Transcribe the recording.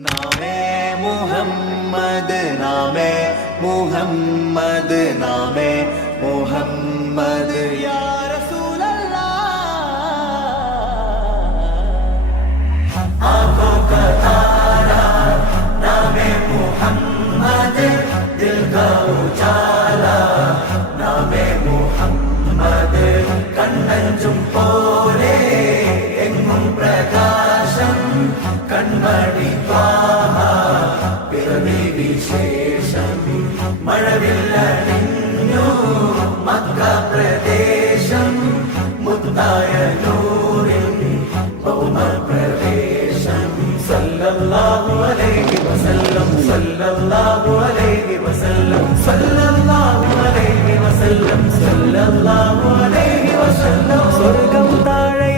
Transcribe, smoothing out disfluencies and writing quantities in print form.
നാമേ മുഹമ്മദ് നാമേ മുഹമ്മദ് നാമേ മുഹമ്മദ് യാ റസൂലല്ലാഹ് आँखों का तारा नामे मुहम्मद दिल का उजाला नामे मुहम्मद കണ്ണഞ്ചും പോലെ എങ്ങും പ്രകാശം കൺമണി ത്വാഹ പിറവി വിശേഷം മഴവില്ലണിഞ്ഞു മക്ക പ്രദേശം മുത്തായ നൂറിൽ ഭൗമപ്രവേശം സല്ലല്ലാഹു അലൈഹി വസല്ലം സല്ലല്ലാഹു അലൈഹി വസല്ലം സല്ലല്ലാഹു അലൈഹി വസല്ലം സല്ലല്ലാഹു അലൈഹി വസല്ലം സ്വർഗം താഴെ